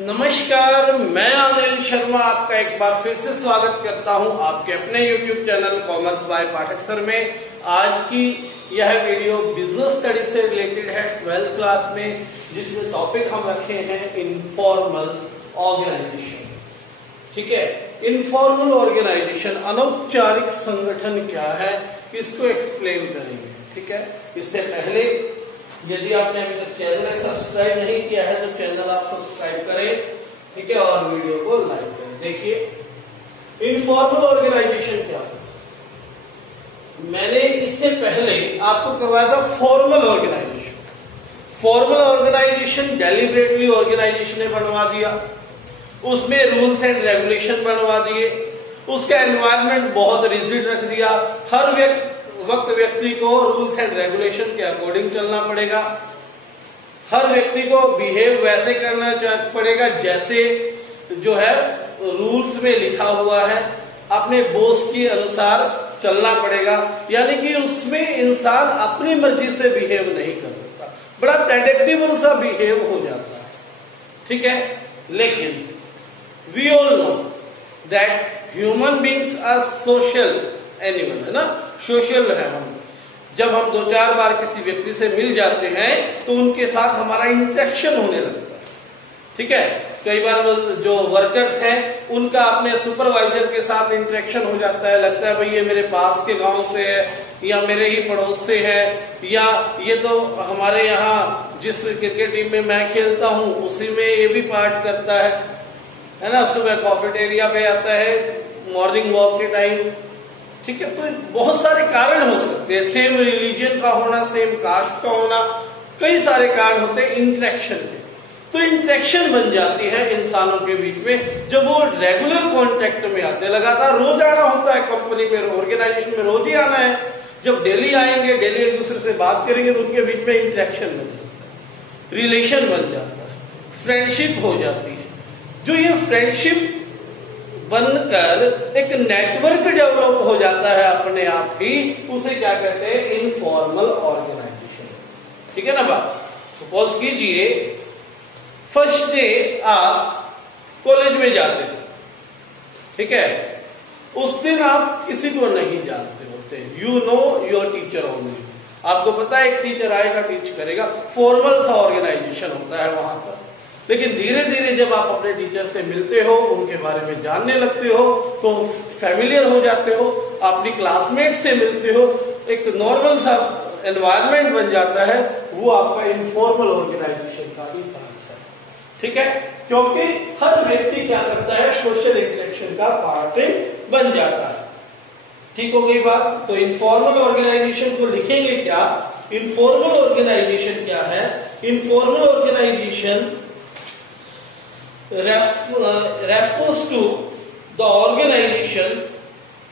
नमस्कार, मैं अनिल शर्मा आपका एक बार फिर से स्वागत करता हूं आपके अपने YouTube channel commerce by Pathak sir में। आज की यह वीडियो बिजनेस स्टडी से रिलेटेड है 12th क्लास में, जिसमें टॉपिक हम रखे हैं इनफॉर्मल ऑर्गेनाइजेशन। ठीक है, इनफॉर्मल ऑर्गेनाइजेशन अनौपचारिक संगठन क्या है, इसको एक्सप्लेन करेंगे। ठीक है, इससे पहले यदि आपने अभी तक चैनल सब्सक्राइब नहीं किया है तो चैनल आप सब्सक्राइब करें। ठीक है, और वीडियो को लाइक करें। देखिए इनफॉर्मल ऑर्गेनाइजेशन क्या है। मैंने इससे पहले आपको करवाया था formal organisation. Formal organisation deliberately organisation ने बनवा दिया, उसमें रूल्स एंड रेगुलेशन बनवा दिए, उसका एनवायरनमेंट बहुत रिजिड रख दिया। हर व्यक्ति को रूल्स एंड रेगुलेशन के अकॉर्डिंग चलना पड़ेगा। हर व्यक्ति को बिहेव वैसे करना पड़ेगा जैसे जो है रूल्स में लिखा हुआ है। अपने बॉस के अनुसार चलना पड़ेगा, यानी कि उसमें इंसान अपनी मर्जी से बिहेव नहीं कर सकता, बड़ा प्रेडिक्टेबल सा बिहेव हो जाता है। ठीक है, लेकिन we all know that human beings are social animal, है ना, सोशल है हम। जब हम 2-4 बार किसी व्यक्ति से मिल जाते हैं तो उनके साथ हमारा इंटरेक्शन होने लगता है। ठीक है, कई बार जो वर्कर्स हैं उनका अपने सुपरवाइजर के साथ इंटरेक्शन हो जाता है। लगता है भाई ये मेरे पास के गांव से है या मेरे ही पड़ोस से है, या ये तो हमारे यहाँ जिस क्रिकेट टीम में मैं खेलता हूँ उसी में ये भी पार्ट करता है ना। सुबह कॉफेटेरिया पे आता है मॉर्निंग वॉक के टाइम। ठीक है, तो बहुत सारे कारण हो सकते हैं। सेम रिलीजन का होना, सेम कास्ट का होना, कई सारे कारण होते हैं इंटरेक्शन के। तो इंटरेक्शन बन जाती है इंसानों के बीच में जब वो रेगुलर कांटेक्ट में आते हैं। लगातार रोज आना होता है कंपनी में, ऑर्गेनाइजेशन में रोज ही आना है। जब डेली आएंगे, डेली एक दूसरे से बात करेंगे तो उनके बीच में इंटरेक्शन बन जाता है, रिलेशन बन जाता है, फ्रेंडशिप हो जाती है। जो ये फ्रेंडशिप बनकर एक नेटवर्क डेवलप हो जाता है अपने आप ही, उसे क्या कहते हैं, इनफॉर्मल ऑर्गेनाइजेशन। ठीक है ना बात। सपोज कीजिए फर्स्ट डे आप कॉलेज में जाते हैं। ठीक है, उस दिन आप किसी को नहीं जानते होते, you know your teacher only. आपको पता है एक टीचर आएगा, टीच करेगा, फॉर्मल सा ऑर्गेनाइजेशन होता है वहां पर। लेकिन धीरे धीरे जब आप अपने टीचर से मिलते हो, उनके बारे में जानने लगते हो, तो फैमिलियर हो जाते हो, अपनी क्लासमेट से मिलते हो, एक नॉर्मल सा एनवायरनमेंट बन जाता है। वो आपका इनफॉर्मल ऑर्गेनाइजेशन का ही पार्ट है। ठीक है, क्योंकि हर व्यक्ति क्या करता है, सोशल इंटरेक्शन का पार्ट बन जाता है। ठीक हो गई बात। तो इनफॉर्मल ऑर्गेनाइजेशन को लिखेंगे क्या, इनफॉर्मल ऑर्गेनाइजेशन क्या है। Informal organisation refers to the organization,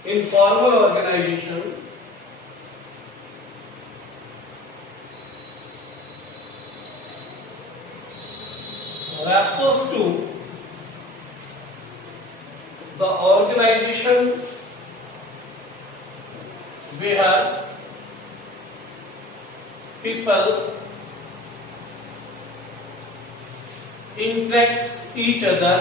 informal organization refers to the organization where people interacts each other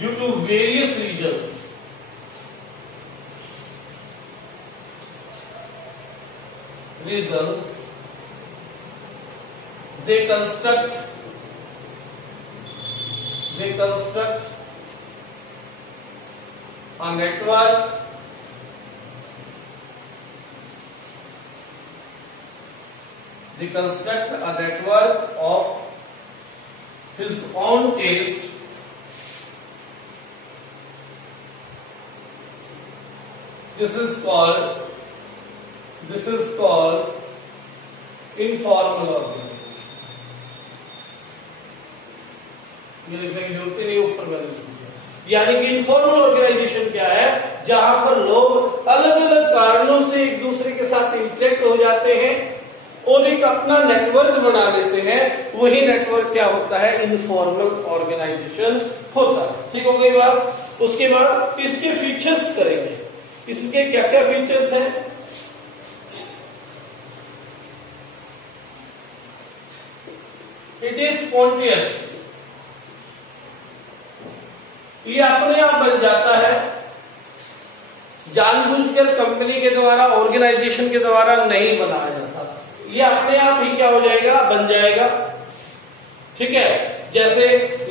due to various reasons. They construct a network of his own taste this is called informal organisation. ये लिखने की जरूरत नहीं, ऊपर मैंने लिख दिया। यानी कि इनफॉर्मल ऑर्गेनाइजेशन क्या है, जहां पर लोग अलग अलग कारणों से एक दूसरे के साथ इंटरेक्ट हो जाते हैं और एक अपना नेटवर्क बना लेते हैं, वही नेटवर्क क्या होता है, इनफॉर्मल ऑर्गेनाइजेशन होता है। ठीक हो गई बात। उसके बाद इसके फीचर्स करेंगे, इसके क्या क्या फीचर्स हैं। इट इज स्पॉन्टेनियस, ये अपने आप बन जाता है, जानबूझकर कंपनी के द्वारा, ऑर्गेनाइजेशन के द्वारा नहीं बनाया जाता, ये अपने आप ही क्या हो जाएगा, बन जाएगा। ठीक है, जैसे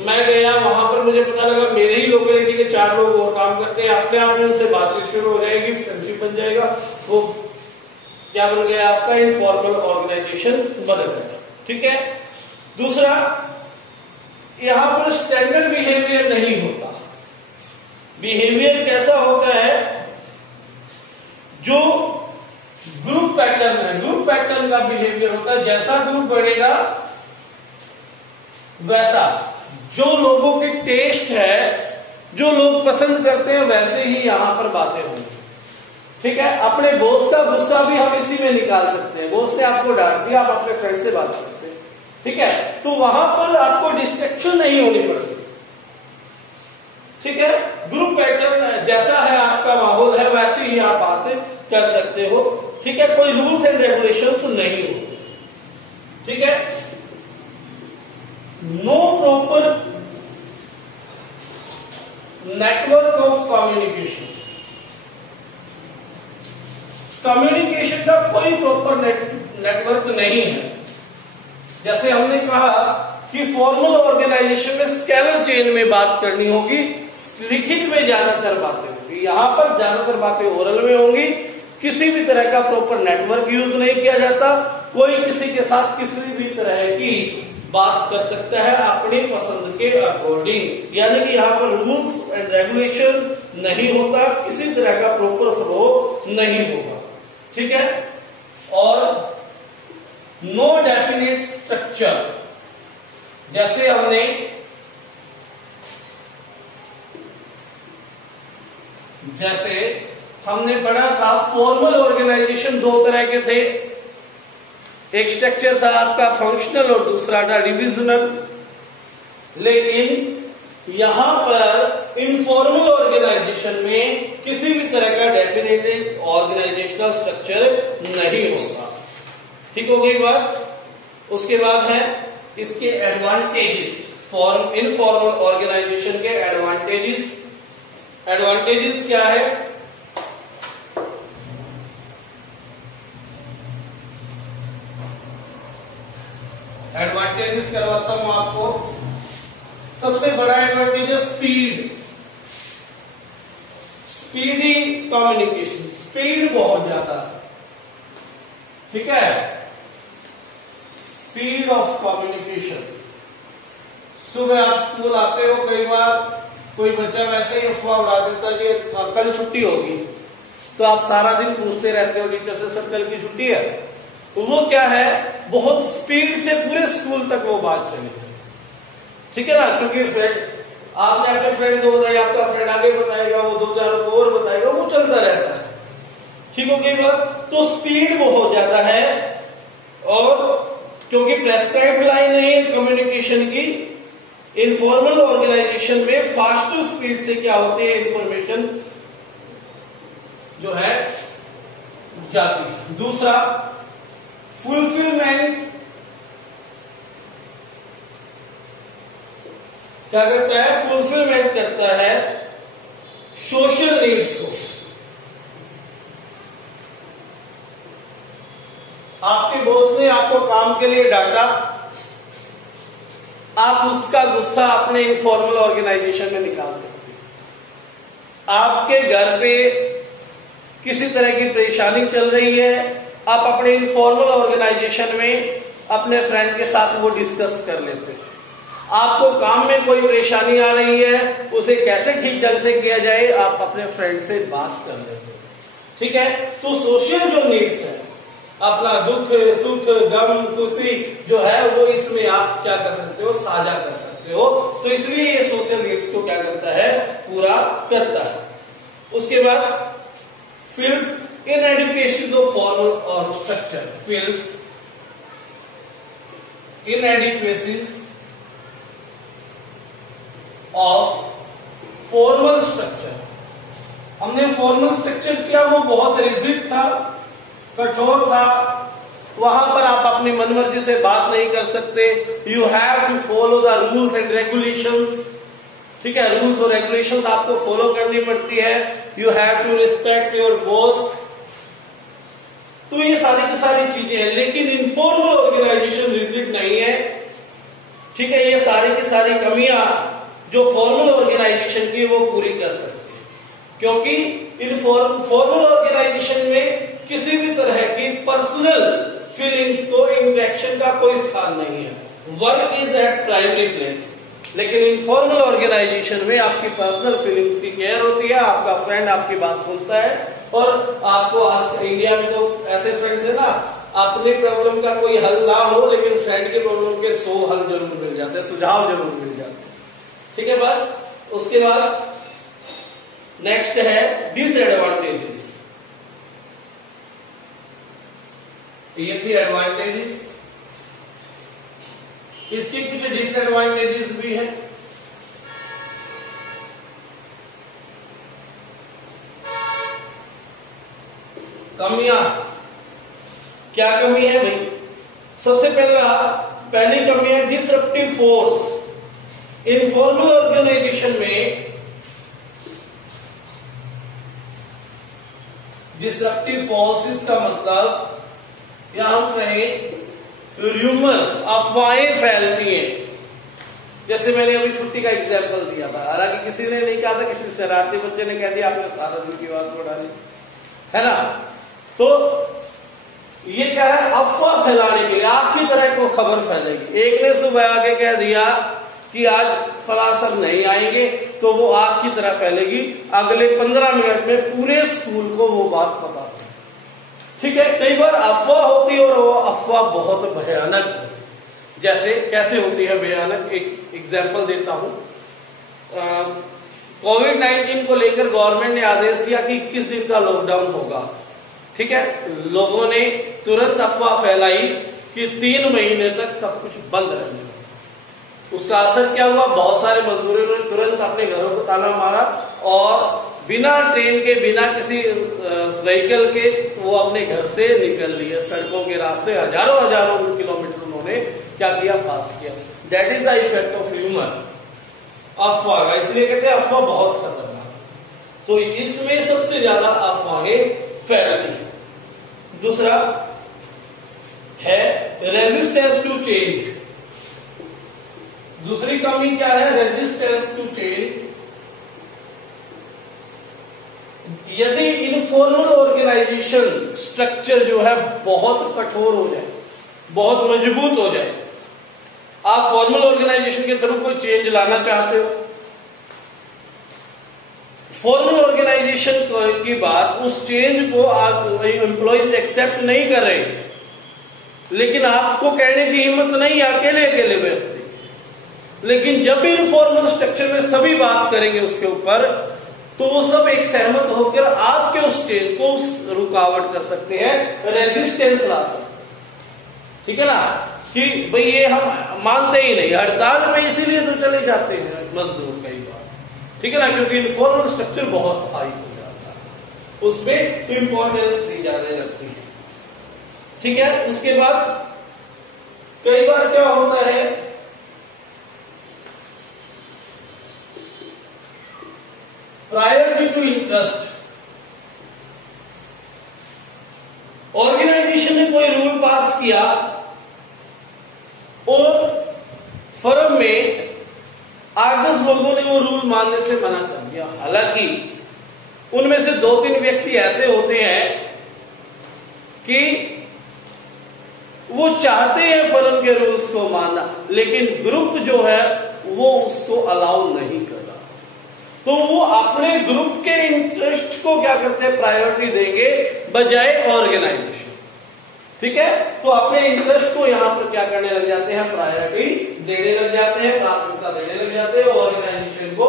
मैं गया वहां पर, मुझे पता लगा मेरे ही लोकेलिटी के 4 लोग और काम करते हैं, अपने आप में उनसे बातचीत शुरू हो जाएगी, फ्रेंडशिप बन जाएगा, वो क्या बन गया, आपका इनफॉर्मल ऑर्गेनाइजेशन बन गया। ठीक है। दूसरा, यहां पर स्टैंडर्ड बिहेवियर नहीं होता। बिहेवियर कैसा होता है, जो ग्रुप पैटर्न है, ग्रुप पैटर्न का बिहेवियर होता है, जैसा ग्रुप बढ़ेगा वैसा, जो लोगों की टेस्ट है, जो लोग पसंद करते हैं, वैसे ही यहां पर बातें होंगी। ठीक है। अपने बॉस का गुस्सा भी हम इसी में निकाल सकते हैं, बॉस ने आपको डांट दिया, आप अपने फ्रेंड से बात करते हैं। ठीक है, तो वहां पर आपको डिस्ट्रैक्शन नहीं होनी पड़ती। ठीक है, ग्रुप पैटर्न जैसा है, आपका माहौल है, वैसे ही आप बातें कर सकते हो। ठीक है, कोई रूल्स एंड रेगुलेशंस नहीं होते। ठीक है, no proper network of communication, communication का कोई प्रॉपर नेटवर्क नहीं है। जैसे हमने कहा कि फॉर्मल ऑर्गेनाइजेशन में स्केलर चेन में बात करनी होगी, लिखित में ज्यादातर बातें होंगी, यहां पर ज्यादातर बातें ओरल में होंगी, किसी भी तरह का प्रॉपर नेटवर्क यूज नहीं किया जाता, कोई किसी के साथ किसी भी तरह की बात कर सकता है अपनी पसंद के अकॉर्डिंग, यानी कि यहाँ पर रूल्स एंड रेगुलेशन नहीं होता, किसी तरह का प्रॉपर फ्लो नहीं होगा। ठीक है, और नो डेफिनेट स्ट्रक्चर, जैसे हमने पढ़ा था, फॉर्मल ऑर्गेनाइजेशन 2 तरह के थे, एक स्ट्रक्चर था आपका फंक्शनल और दूसरा था डिविजनल। लेकिन यहां पर इनफॉर्मल ऑर्गेनाइजेशन में किसी भी तरह का डेफिनेटिव ऑर्गेनाइजेशनल स्ट्रक्चर नहीं होगा। ठीक हो गई बात। उसके बाद है इसके एडवांटेजेस, इनफॉर्मल ऑर्गेनाइजेशन के एडवांटेजेस। एडवांटेजेस क्या है, एडवांटेजेस करवाता हूं आपको। सबसे बड़ा एडवांटेज है स्पीड, स्पीडी कम्युनिकेशन, स्पीड बहुत ज्यादा। ठीक है, स्पीड ऑफ कम्युनिकेशन। सुबह आप स्कूल आते हो, कई बार कोई बच्चा वैसे ही अफवाह उड़ा देता है कि कल छुट्टी होगी, तो आप सारा दिन पूछते रहते हो टीचर से, सर कल की छुट्टी है। वो क्या है, बहुत स्पीड से पूरे स्कूल तक वो बात चली। ठीक है ना, क्योंकि फ्रेंड, आपने अपने फ्रेंड को बताया, आपका फ्रेंड आगे बताएगा, वो 2-4 को और बताएगा, वो चलता रहता है। ठीक हो गई बात। तो स्पीड बहुत ज्यादा है, और क्योंकि प्रेस्क्राइब्ड लाइन नहीं है कम्युनिकेशन की, इनफॉर्मल ऑर्गेनाइजेशन में फास्टर स्पीड से क्या होती है, इंफॉर्मेशन जो है जाती है। दूसरा, फुलफिलमेंट क्या करता है, फुलफिलमेंट करता है सोशल नीड्स को। आपके बॉस ने आपको काम के लिए डांटा, आप उसका गुस्सा अपने इनफॉर्मल ऑर्गेनाइजेशन में निकाल सकते हैं। आपके घर पे किसी तरह की परेशानी चल रही है, आप अपने इनफॉर्मल ऑर्गेनाइजेशन में अपने फ्रेंड के साथ वो डिस्कस कर लेते हैं। आपको काम में कोई परेशानी आ रही है, उसे कैसे ठीक ढंग से किया जाए, आप अपने फ्रेंड से बात कर लेते हैं। ठीक है, तो सोशल जो नीड्स है, अपना दुख सुख गम खुशी जो है, वो इसमें आप क्या कर सकते हो, साझा कर सकते हो। तो इसलिए ये सोशल नीड्स को क्या करता है, पूरा करता है। उसके बाद fills in education of formal और structure, fills inadequacies of formal structure. हमने फॉर्मल स्ट्रक्चर किया, वो बहुत रिजिड था, कठोर था, वहां पर आप अपनी मनमर्जी से बात नहीं कर सकते। You have to follow the rules and regulations, ठीक है, रूल्स और रेगुलेशंस आपको फॉलो करनी पड़ती है। You have to respect your boss. तो ये सारी की सारी चीजें हैं, लेकिन इनफॉर्मल ऑर्गेनाइजेशन रिजिड नहीं है, ठीक है। ये सारी की सारी कमियां जो फॉर्मल ऑर्गेनाइजेशन की वो पूरी कर सकते हैं, क्योंकि इन फॉर्मल ऑर्गेनाइजेशन में किसी भी तरह की पर्सनल फीलिंग्स को इंटरेक्शन का कोई स्थान नहीं है। Work is eight primary place. लेकिन इनफॉर्मल ऑर्गेनाइजेशन में आपकी पर्सनल फीलिंग्स की केयर होती है, आपका फ्रेंड आपकी बात सुनता है, और आपको आज इंडिया में तो ऐसे फ्रेंड्स है ना, अपनी प्रॉब्लम का कोई हल ना हो लेकिन फ्रेंड की प्रॉब्लम के 100 हल जरूर मिल जाते हैं, सुझाव जरूर मिल जाते हैं, ठीक है बात। उसके बाद नेक्स्ट है डिसएडवांटेजेस। ये थी एडवांटेजेस, इसके कुछ डिसएडवांटेजेस भी हैं। कमियां, क्या कमी है भाई? सबसे पहली कमी है डिसरप्टिव फोर्स। इनफॉर्मल ऑर्गेनाइजेशन में डिसरप्टिव फोर्सेस का मतलब, या हम कहें र्यूमर्स, अफवाहें फैलती हैं। जैसे मैंने अभी छुट्टी का एग्जाम्पल दिया था, हालांकि किसी ने नहीं कहा था, किसी शरारती बच्चे ने कह दिया, आपने सारा दिन की बात को डाली, है ना। तो ये क्या है, अफवाह फैलाने के लिए, आपकी तरह को खबर फैलेगी। एक ने सुबह आके कह दिया कि आज फलां सर नहीं आएंगे, तो वो आग की तरह फैलेगी, अगले 15 मिनट में पूरे स्कूल को वो बात पता है, ठीक है। कई बार अफवाह होती है और वो अफवाह बहुत भयानक, जैसे कैसे होती है भयानक, एक एग्जाम्पल देता हूं। कोविड-19 को लेकर गवर्नमेंट ने आदेश दिया कि 21 दिन का लॉकडाउन होगा, ठीक है। लोगों ने तुरंत अफवाह फैलाई कि 3 महीने तक सब कुछ बंद रहने लगा। उसका असर क्या हुआ, बहुत सारे मजदूरों ने तुरंत अपने घरों को ताला मारा और बिना ट्रेन के, बिना किसी व्हीकल के वो अपने घर से निकल लिए, सड़कों के रास्ते हजारों किलोमीटर उन्होंने क्या किया, पास किया। That is the effect of humour, अफवाह का। इसलिए कहते हैं अफवाह बहुत खतरनाक। तो इसमें सबसे ज्यादा अफवाहें फैलती है। दूसरा है रेजिस्टेंस टू चेंज। दूसरी कमी क्या है, रेजिस्टेंस टू चेंज। यदि इनफॉर्मल ऑर्गेनाइजेशन स्ट्रक्चर जो है बहुत कठोर हो जाए, बहुत मजबूत हो जाए, आप फॉर्मल ऑर्गेनाइजेशन के थ्रू कोई चेंज लाना चाहते हो, फॉर्मल ऑर्गेनाइजेशन की बात, उस चेंज को आप एम्प्लॉइज एक्सेप्ट नहीं कर रहे, लेकिन आपको कहने की हिम्मत नहीं है, अकेले व्यक्ति। लेकिन जब भी इनफॉर्मल स्ट्रक्चर में सभी बात करेंगे उसके ऊपर, तो वो सब एक सहमत होकर आपके उस चेंज को रुकावट कर सकते हैं, रेजिस्टेंस ला सकते हैं, ठीक है ना। कि भाई ये हम मानते ही नहीं, हड़ताल में इसीलिए तो चले जाते हैं मजदूर कई बार, ठीक है ना, क्योंकि इनफॉर्मल स्ट्रक्चर बहुत हाई हो जाता है, उसमें इंपॉर्टेंस दी जाने लगती है, ठीक है। उसके बाद कई बार क्या होता है, प्रायोरिटी टू इंटरेस्ट। ऑर्गेनाइजेशन ने कोई रूल पास किया और फर्म में 8-10 लोगों ने वो रूल मानने से मना कर दिया। हालांकि उनमें से 2-3 व्यक्ति ऐसे होते हैं कि वो चाहते हैं फर्म के रूल्स को मानना, लेकिन ग्रुप जो है वो उसको अलाउ नहीं कर रहा। तो वो अपने ग्रुप के इंटरेस्ट को क्या करते हैं, प्रायोरिटी देंगे बजाय ऑर्गेनाइजेशन, ठीक है। तो अपने इंटरेस्ट को यहां पर क्या करने लग जाते हैं, प्रायोरिटी देने लग जाते हैं, प्राथमिकता देने लग जाते हैं, ऑर्गेनाइजेशन को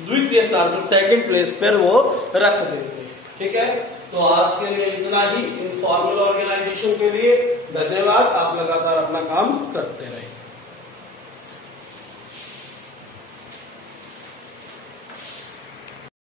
द्वितीय स्थान पर, सेकंड प्लेस पर वो रख देते हैं, ठीक है। तो आज के लिए इतना ही इनफॉर्मल ऑर्गेनाइजेशन के लिए। धन्यवाद। आप लगातार अपना काम करते रहें।